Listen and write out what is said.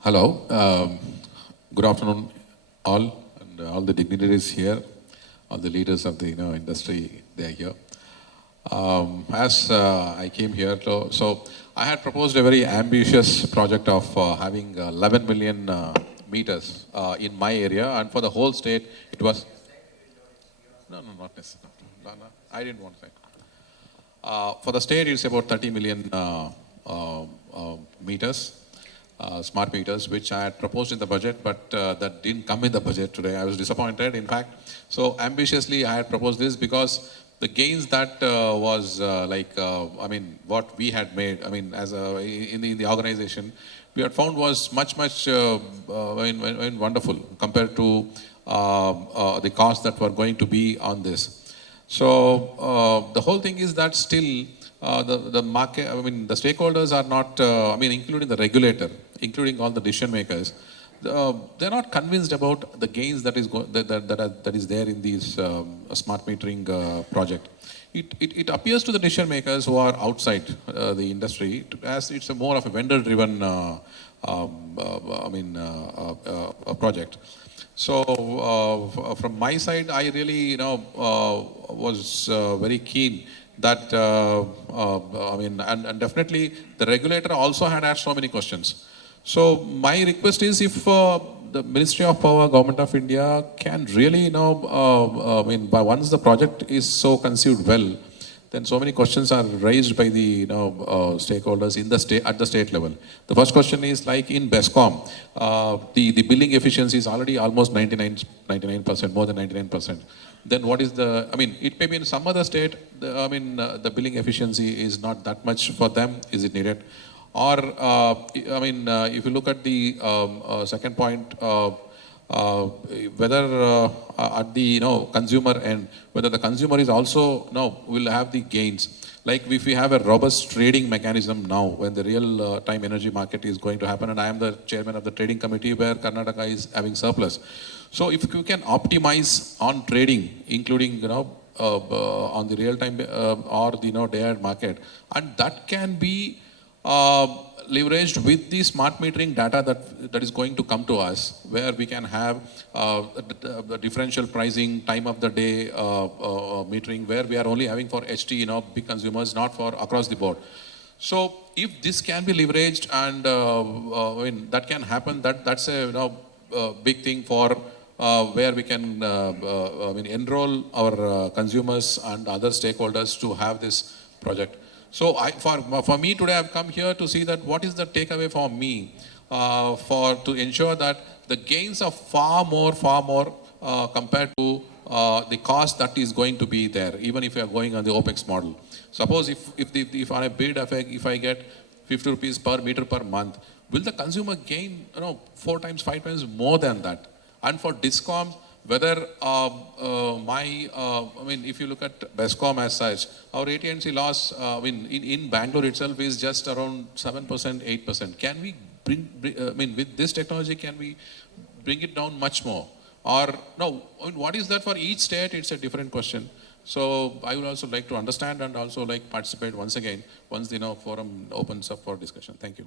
Hello. Good afternoon, all, and all the dignitaries here, all the leaders of the industry. They are here. As I came here, so I had proposed a very ambitious project of having 11 million meters in my area, and for the whole state, it was. No, no, not necessarily. No, no, I didn't want that. For the state, it's about 30 million meters, smart meters, which I had proposed in the budget, but that didn't come in the budget today. I was disappointed, in fact. So ambitiously, I had proposed this because the gains that what we had made, as in the organization, we had found was much wonderful compared to the costs that were going to be on this. So the whole thing is that still the market, the stakeholders are not, including the regulator, including all the decision makers, they're not convinced about the gains that is there in these smart metering project. It appears to the decision makers who are outside the industry as it's more of a vendor-driven project. So from my side, I really was very keen that and definitely the regulator also had asked so many questions. So my request is if the Ministry of Power, Government of India can really by once the project is so conceived well, then so many questions are raised by the stakeholders in the state at the state level. The first question is like in BESCOM, the billing efficiency is already almost 99%, more than 99%. Then what is the? It may be in some other state. The billing efficiency is not that much for them. Is it needed? Or if you look at the second point. Whether at the consumer end, whether the consumer is also will have the gains. Like if we have a robust trading mechanism now, when the real time energy market is going to happen, and I am the chairman of the trading committee where Karnataka is having surplus. So if you can optimize on trading, including on the real time or the day-ahead market, and that can be leveraged with the smart metering data that is going to come to us, where we can have the differential pricing, time of the day metering, where we are only having for HT, big consumers, not for across the board. So if this can be leveraged and that can happen, that's a big thing for where we can enroll our consumers and other stakeholders to have this project. So for me today, I've come here to see that what is the takeaway for me to ensure that the gains are far more compared to the cost that is going to be there, even if you are going on the OPEX model. Suppose if on a bid, if I get 50 rupees per meter per month, will the consumer gain 4 times, 5 times more than that? And for DISCOMs, whether if you look at BESCOM as such, our AT&C loss in Bangalore itself is just around 7%, 8%. Can we bring with this technology, can we bring it down much more? Or no, what is that for each state? It's a different question. So I would also like to understand and also like participate once again, once the forum opens up for discussion. Thank you.